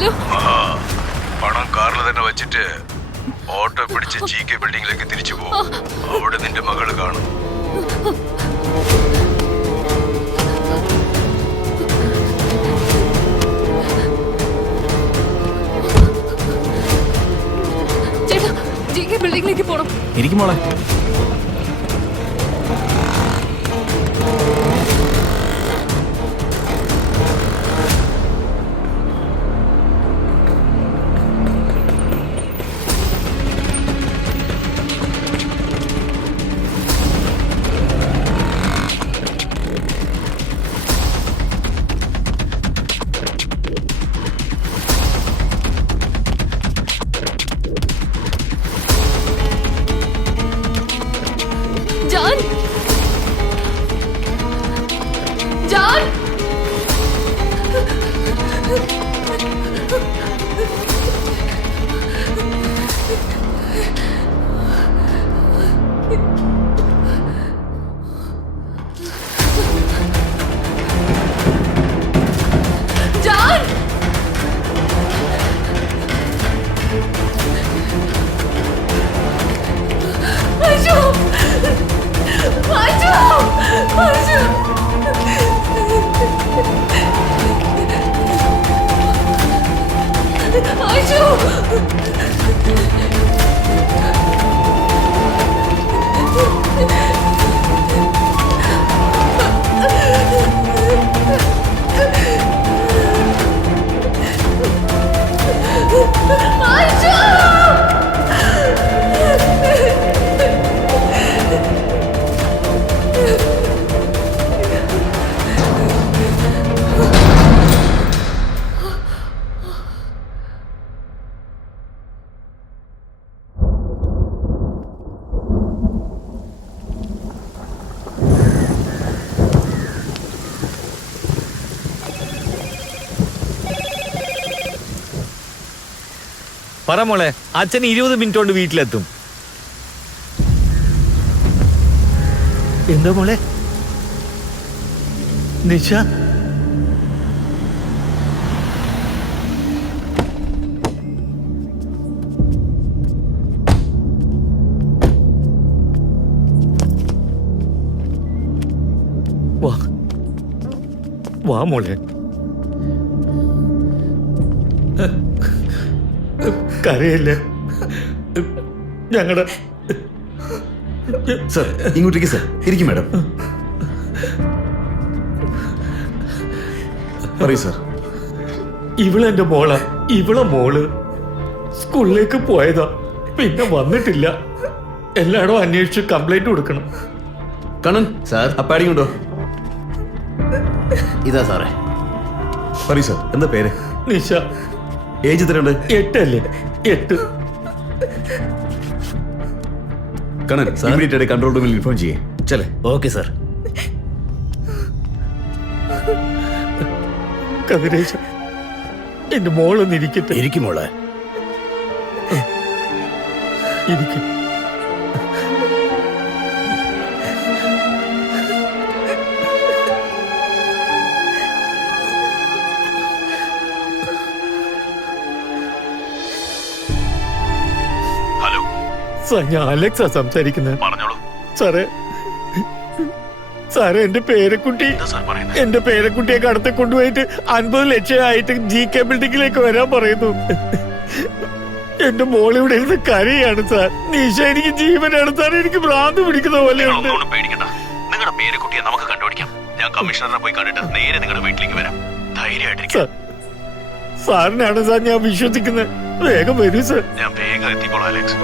Hello. പണം കാറിൽ തന്നെ വെച്ചിട്ട് ഓട്ടോ പിടിച്ച് GK ബിൽഡിംഗിലേക്ക് തിരിച്ചു പോകും. അവിടെ നിന്റെ മകള് കാണും. ചേട്ടാ, GK ബിൽഡിംഗിലേക്ക് പോണം. ഇരിക്കും മോളെ. ജാൻ, ജാൻ. ജാൻ. അയ്യോ, അയ്യോ, അയ്യോ. അയ്യോ. പറ മോളെ, അച്ഛൻ 20 മിനിറ്റ് കൊണ്ട് വീട്ടിലെത്തും. എന്താ മോളെ? നിഷ, വാ വാ മോളെ. കരയല്ലേ ഞങ്ങളുടെ സർ, ഇങ്ങോട്ടേക്ക് സർ. ഇരിക്കും മാഡം. പറയൂ സർ. ഇവളെന്റെ മോളാ. ഇവളെ മോള് സ്കൂളിലേക്ക് പോയതാ, പിന്നെ വന്നിട്ടില്ല. എല്ലായിടവും അന്വേഷിച്ച് കംപ്ലൈന്റ് കൊടുക്കണം. കണ്ണൻ സാർ, ആ പാഡിങ് ഉണ്ടോ? ഇതാ സാറേ. പറയൂ സർ, എന്താ പേര്? നിഷ. ഏജ് എത്രയുണ്ട്? 8 അല്ലേ? 8. കണ്ണൻ, ഇമ്മീഡിയറ്റ് കൺട്രോൾ റൂമിൽ ഇൻഫോം ചെയ്യേ. ചലേ. Okay sir. കതിരേശ, എന്റെ മോളൊന്ന് ഇരിക്കട്ടെ. ഇരിക്കും മോളെ. ഇരിക്കും. ഹലോ സാർ, ഞാൻ അലക്സാ സംസാരിക്കുന്നത്. പറഞ്ഞോളൂ. സാറേ, എന്റെ പേരക്കുട്ടി എന്താ സാർ പറയുന്നത്? എന്റെ പേരക്കുട്ടിയെ കടത്തി കൊണ്ടുപോയിട്ട് 50 ലക്ഷമായിട്ട് GK ബിൽഡിംഗിലേക്ക് വരാൻ പറയുന്നു. എന്റെ മോളിവിടെ ഇരുന്ന് കരയാണ് സാർ. നിഷ എനിക്ക് ജീവനാണ് സാർ. എനിക്ക് ഭ്രാന്ത് പിടിക്കുന്ന പോലെയുണ്ട്. പേടിക്കണ്ട, നിങ്ങളുടെ പേരക്കുട്ടിയെ നമുക്ക് കണ്ടുപിടിക്കാം. ഞാൻ കമ്മീഷണറെ പോയി കണ്ടിട്ട് നേരെ നിങ്ങളുടെ വീട്ടിലേക്ക് വരാം. ധൈര്യമായിട്ടിരിക്കും. സാറിനാണ് സാർ ഞാൻ വിശ്വസിക്കുന്നത്. വേഗം വരൂ സാർ. ഞാൻ വേഗം എത്തിക്കോളാം അലക്സ്.